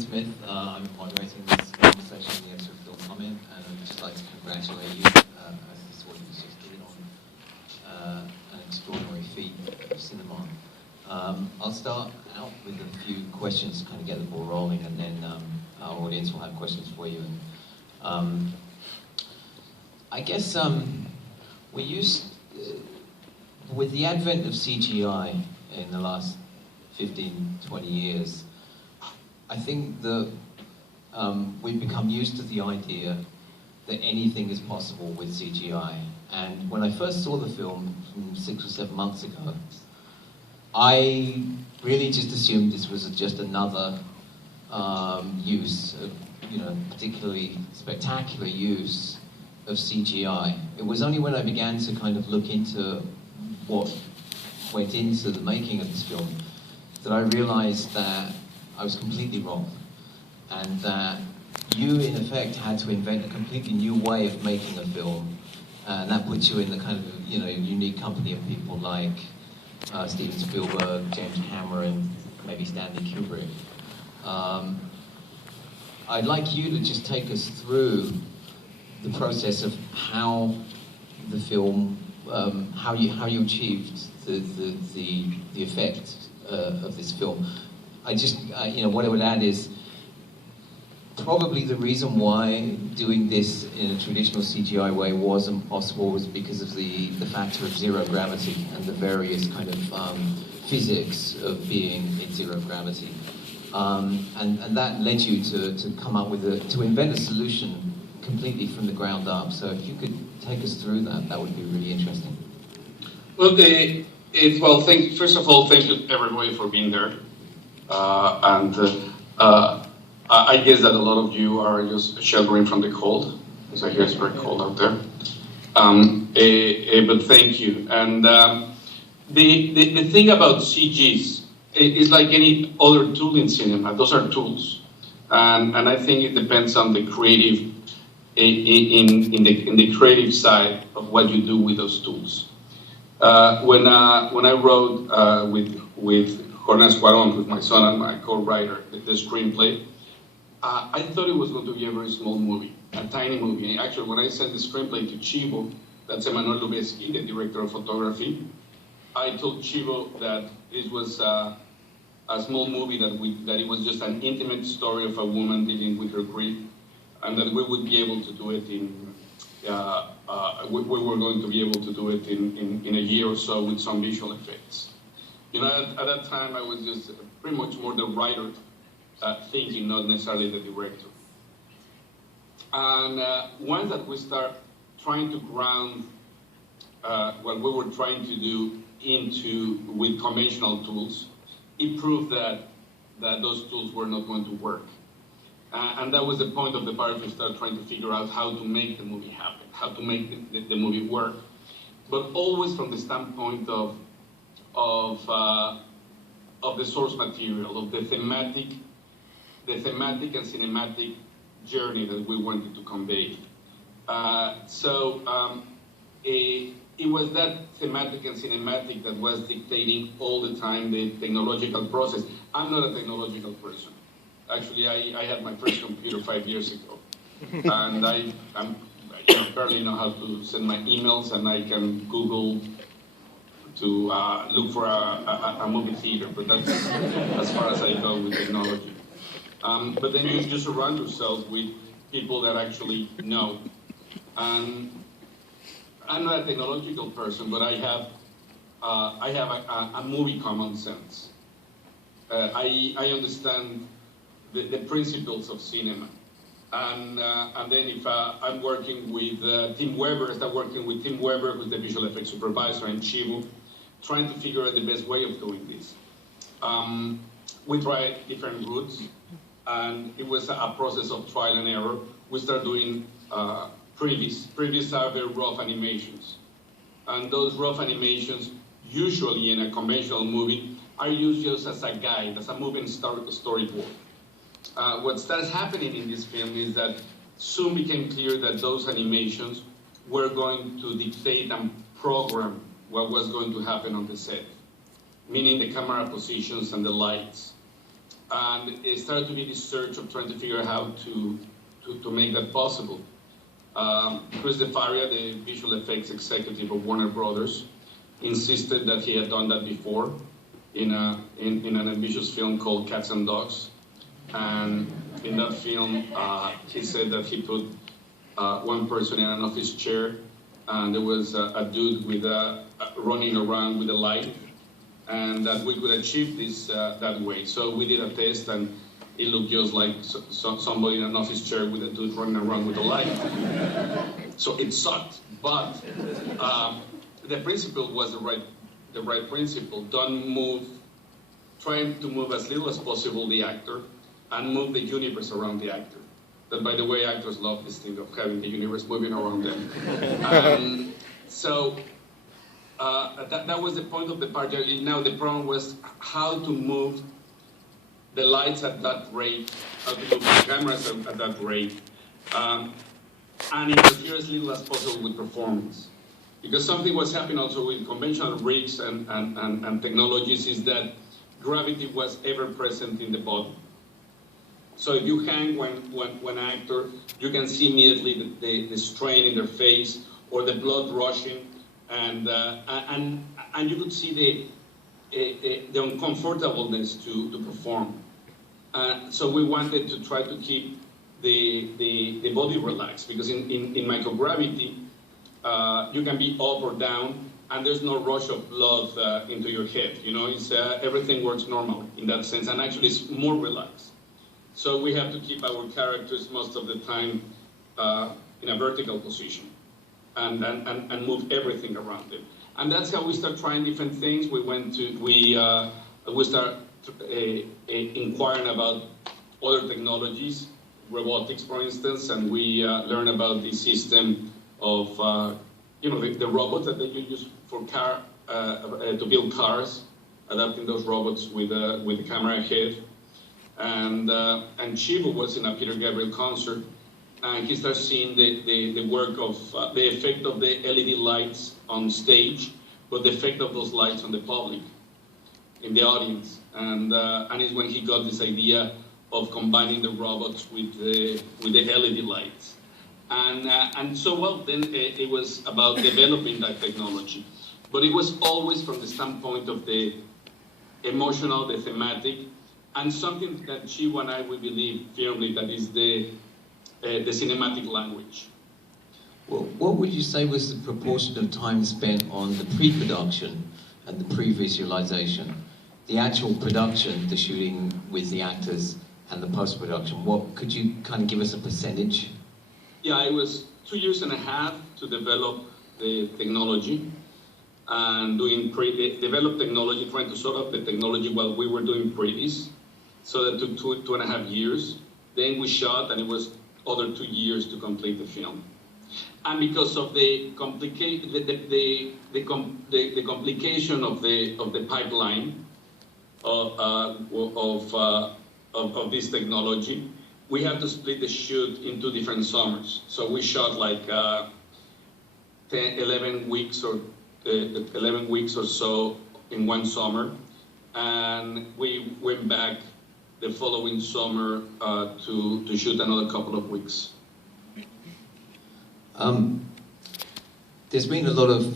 Smith. I'm moderating this conversation in the Extra Film Comment, and I'd just like to congratulate you, as this audience just did, on an extraordinary feat of cinema. I'll start out with a few questions to kind of get the ball rolling, and then our audience will have questions for you. And I guess we used, with the advent of CGI in the last 15, 20 years, I think that we've become used to the idea that anything is possible with CGI. And when I first saw the film from 6 or 7 months ago, I really just assumed this was just another use of, particularly spectacular use of CGI. It was only when I began to kind of look into what went into the making of this film that I realized that I was completely wrong, and that you, in effect, had to invent a completely new way of making a film, and that puts you in the kind of, unique company of people like Steven Spielberg, James Cameron, maybe Stanley Kubrick. I'd like you to just take us through the process of how the film, how you achieved the effect of this film. What I would add is probably the reason why doing this in a traditional CGI way wasn't possible was because of the factor of zero gravity and the various kind of physics of being in zero gravity. And that led you to come up with to invent a solution completely from the ground up. So if you could take us through that would be really interesting. Well, first of all, thank you everybody for being there. I guess that a lot of you are just sheltering from the cold, because I hear it's very cold out there. But thank you. And the thing about CGs is like any other tool in cinema. Those are tools, and I think it depends on the creative in the creative side of what you do with those tools. When I wrote with Alfonso Cuarón, who's my son and my co-writer, the screenplay, I thought it was going to be a very small movie, a tiny movie. Actually, when I sent the screenplay to Chivo, that's Emmanuel Lubezki, the director of photography, I told Chivo that this was a small movie, that it was just an intimate story of a woman dealing with her grief, and that we would be able to do it we were going to be able to do it in a year or so with some visual effects. At that time, I was just pretty much more the writer thinking, not necessarily the director. And once that we start trying to ground what we were trying to do with conventional tools, it proved that those tools were not going to work. And that was the point of the part to start trying to figure out how to make the movie happen, how to make the movie work, but always from the standpoint of the source material, of the thematic and cinematic journey that we wanted to convey. It was that thematic and cinematic that was dictating all the time the technological process. I'm not a technological person. Actually, I had my first computer 5 years ago, and I barely know how to send my emails, and I can Google to look for a movie theater, but that's as far as I go with technology. But then you just surround yourself with people that actually know. And I'm not a technological person, but I have a movie common sense. I understand the principles of cinema. And then if I'm working with Tim Weber, I start working with Tim Weber, who's the visual effects supervisor, and Chivo, trying to figure out the best way of doing this. We tried different routes, and it was a process of trial and error. We started doing previous are very rough animations. And those rough animations, usually in a conventional movie, are used just as a guide, as a moving storyboard. What starts happening in this film is that soon became clear that those animations were going to dictate and program what was going to happen on the set, meaning the camera positions and the lights. And it started to be this search of trying to figure out how to make that possible. Chris DeFaria, the visual effects executive of Warner Brothers, insisted that he had done that before in an ambitious film called Cats and Dogs. And in that film, he said that he put one person in an office chair, and there was a dude with running around with a light, and that we could achieve this that way. So we did a test, and it looked just like somebody in an office chair with a dude running around with a light. So it sucked, but the principle was the right principle. Don't move, trying to move as little as possible the actor, and move the universe around the actor. That, by the way, actors love this thing of having the universe moving around them. So that was the point of the project. Now the problem was how to move the lights at that rate, how to move the cameras at that rate, and interfere as little as possible with performance. Because something was happening also with conventional rigs and technologies is that gravity was ever present in the body. So if you hang one actor, you can see immediately the strain in their face or the blood rushing, and you could see the uncomfortableness to perform. So we wanted to try to keep the body relaxed, because in microgravity, you can be up or down, and there's no rush of blood into your head. You know, it's everything works normally in that sense, and actually it's more relaxed. So we have to keep our characters most of the time in a vertical position, and move everything around them. And that's how we start trying different things. We start inquiring about other technologies, robotics, for instance, and we learn about the system of the robots that they use for to build cars, adapting those robots with the camera ahead. And Chivo was in a Peter Gabriel concert, and he starts seeing the work of the effect of the LED lights on stage, but the effect of those lights on the public, in the audience. And it's when he got this idea of combining the robots with the LED lights. And so, well, then it was about developing that technology. But it was always from the standpoint of the emotional, the thematic, and something that Chivo and I, we believe firmly, that is the cinematic language. Well, what would you say was the proportion of time spent on the pre-production and the pre-visualization? The actual production, the shooting with the actors, and the post-production, what could you kind of give us a percentage? Yeah, it was 2.5 years to develop the technology, and develop technology, trying to sort out the technology while we were doing previs. So that took 2.5 years. Then we shot, and it was other 2 years to complete the film. And because of the complication of the pipeline of this technology, we have to split the shoot in 2 different summers. So we shot like 11 weeks or so in one summer, and we went back the following summer to shoot another couple of weeks. There's been a lot of